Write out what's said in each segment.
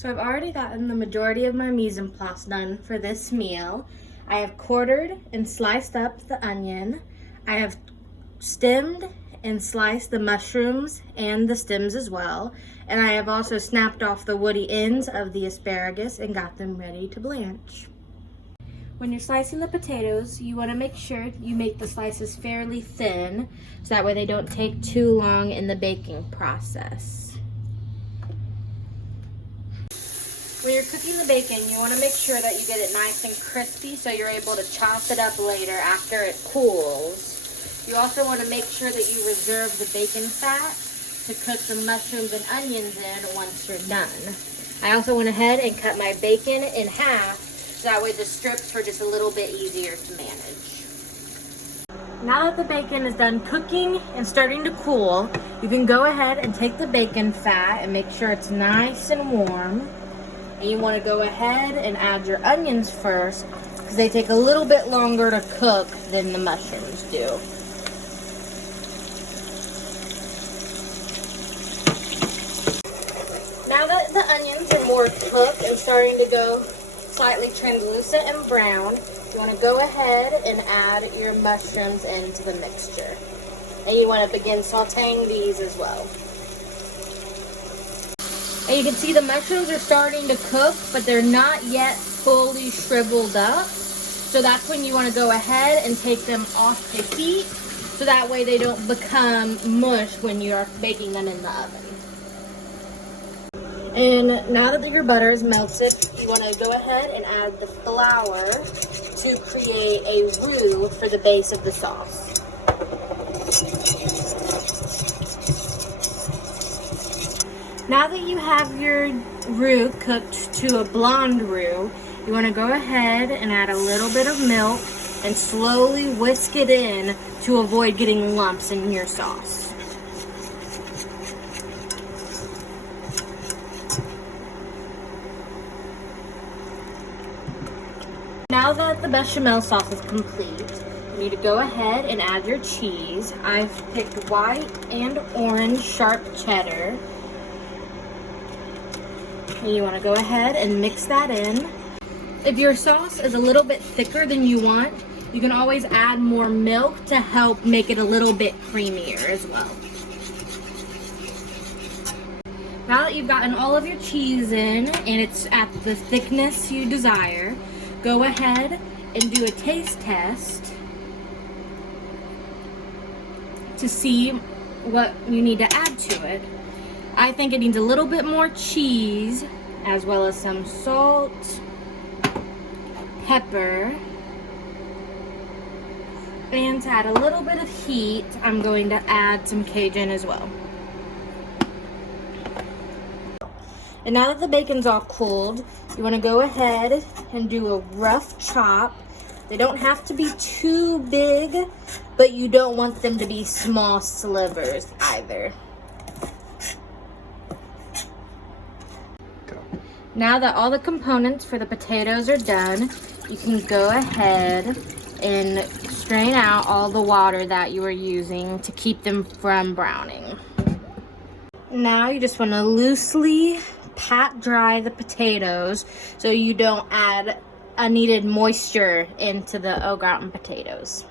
So I've already gotten the majority of my mise en place done for this meal. I have quartered and sliced up the onion. I have stemmed and sliced the mushrooms and the stems as well. And I have also snapped off the woody ends of the asparagus and got them ready to blanch. When you're slicing the potatoes, you want to make sure you make the slices fairly thin so that way they don't take too long in the baking process. When you're cooking the bacon, you want to make sure that you get it nice and crispy so you're able to chop it up later after it cools. You also want to make sure that you reserve the bacon fat to cook the mushrooms and onions in once you're done. I also went ahead and cut my bacon in half so that way the strips were just a little bit easier to manage. Now that the bacon is done cooking and starting to cool, you can go ahead and take the bacon fat and make sure it's nice and warm. And you want to go ahead and add your onions first because they take a little bit longer to cook than the mushrooms do. Now that the onions are more cooked and starting to go slightly translucent and brown, you want to go ahead and add your mushrooms into the mixture. And you want to begin sauteing these as well. And you can see the mushrooms are starting to cook, but they're not yet fully shriveled up. So that's when you want to go ahead and take them off the heat, so that way they don't become mush when you're baking them in the oven. And now that your butter is melted, you want to go ahead and add the flour to create a roux for the base of the sauce. Now that you have your roux cooked to a blonde roux, you want to go ahead and add a little bit of milk and slowly whisk it in to avoid getting lumps in your sauce. Now that the bechamel sauce is complete, you need to go ahead and add your cheese. I've picked white and orange sharp cheddar. And you want to go ahead and mix that in. If your sauce is a little bit thicker than you want, you can always add more milk to help make it a little bit creamier as well. Now that you've gotten all of your cheese in and it's at the thickness you desire, go ahead and do a taste test to see what you need to add to it. I think it needs a little bit more cheese, as well as some salt, pepper, and to add a little bit of heat, I'm going to add some Cajun as well. And now that the bacon's all cooled, you want to go ahead and do a rough chop. They don't have to be too big, but you don't want them to be small slivers either. Now that all the components for the potatoes are done, you can go ahead and strain out all the water that you are using to keep them from browning. Now you just want to loosely pat dry the potatoes so you don't add unneeded moisture into the au gratin potatoes.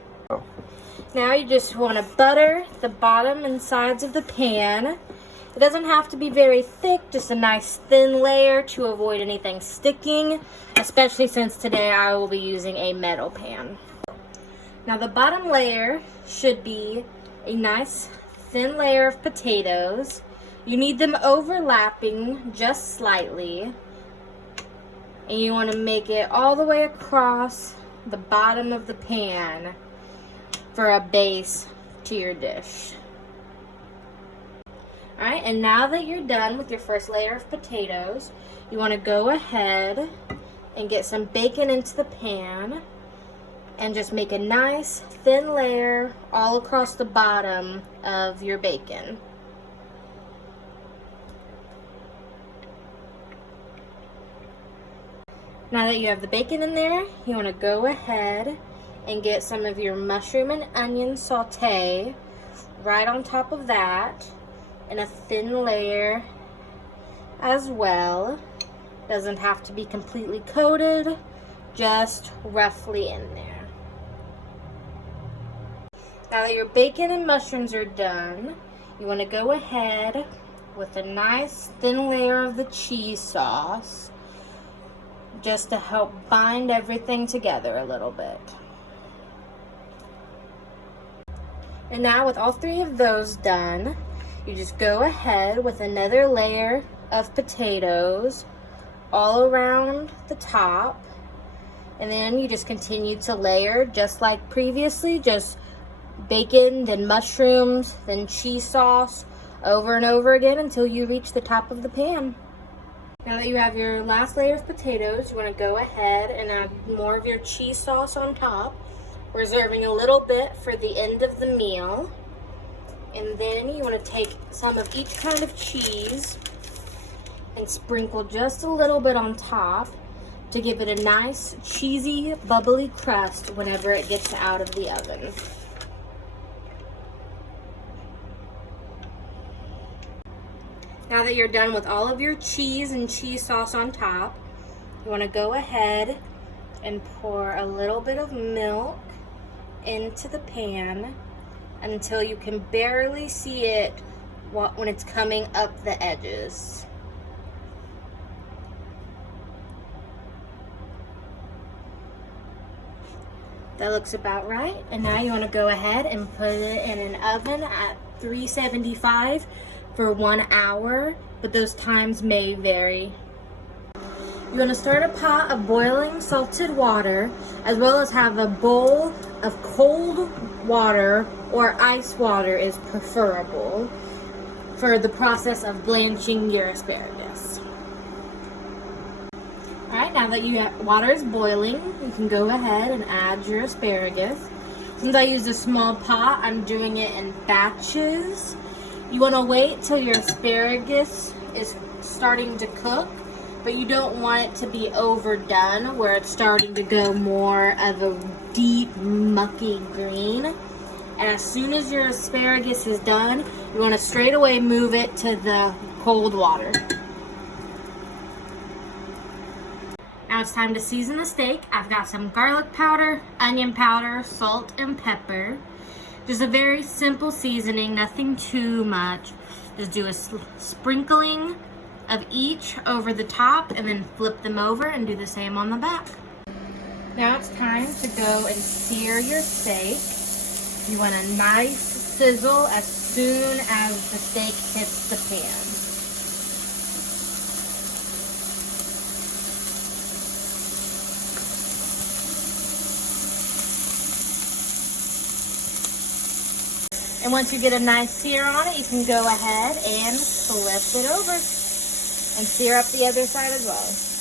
Now you just want to butter the bottom and sides of the pan. It doesn't have to be very thick, just a nice thin layer to avoid anything sticking, especially since today I will be using a metal pan. Now the bottom layer should be a nice thin layer of potatoes. You need them overlapping just slightly, and you want to make it all the way across the bottom of the pan for a base to your dish. Alright, and now that you're done with your first layer of potatoes, you want to go ahead and get some bacon into the pan and just make a nice thin layer all across the bottom of your bacon. Now that you have the bacon in there, you want to go ahead and get some of your mushroom and onion saute right on top of that, and a thin layer as well. Doesn't have to be completely coated, just roughly in there. Now that your bacon and mushrooms are done, you want to go ahead with a nice thin layer of the cheese sauce just to help bind everything together a little bit. And now with all three of those done, you just go ahead with another layer of potatoes all around the top, and then you just continue to layer just like previously, just bacon, then mushrooms, then cheese sauce, over and over again until you reach the top of the pan. Now that you have your last layer of potatoes, you want to go ahead and add more of your cheese sauce on top, reserving a little bit for the end of the meal. And then you want to take some of each kind of cheese and sprinkle just a little bit on top to give it a nice cheesy bubbly crust whenever it gets out of the oven. Now that you're done with all of your cheese and cheese sauce on top, you want to go ahead and pour a little bit of milk into the pan until you can barely see it when it's coming up the edges. That looks about right. And now you want to go ahead and put it in an oven at 375 for 1 hour, but those times may vary. You want to start a pot of boiling salted water, as well as have a bowl of cold water, or ice water is preferable for the process of blanching your asparagus. Alright, now that your water is boiling, you can go ahead and add your asparagus. Since I used a small pot, I'm doing it in batches. You want to wait till your asparagus is starting to cook, but you don't want it to be overdone where it's starting to go more of a deep, mucky green. And as soon as your asparagus is done, you want to straight away move it to the cold water. Now it's time to season the steak. I've got some garlic powder, onion powder, salt, and pepper. Just a very simple seasoning, nothing too much. Just do a sprinkling of each over the top and then flip them over and do the same on the back. Now it's time to go and sear your steak. You want a nice sizzle as soon as the steak hits the pan. And once you get a nice sear on it, you can go ahead and flip it over and sear up the other side as well.